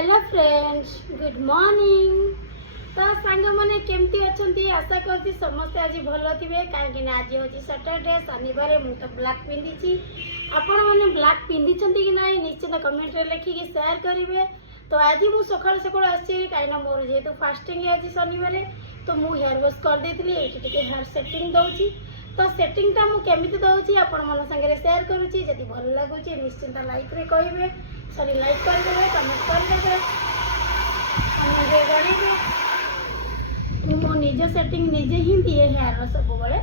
Hello friends good morning. तो सांग मैंने केमती अच्छी आशा करती समस्ते आज भल थे कहीं आज हूँ सैटरडे शनिवार मु तो ब्लैक पिंधि आपण मैंने ब्लैक पिंधि कि ना निश्चित कमेंट रे लिखिकी शेयर करेंगे। तो आज मुझे सका सका आसी कहीं मोर जेहतु फास्टिंग आज शनिवार तो मुझे हेयर वाश कर देती ये हेयर सेटिंग दूसरी। तो सेटिंगटा मुझे दूसरी आपण मन सागर शेयर करुँची जदि भल लगुच निश्चिंत लाइक रे कहे सॉरी लाइक करदे कमेंट करदे कमेंट रे मो निज सेटिंग निजे ही दिए हेयर सब बड़े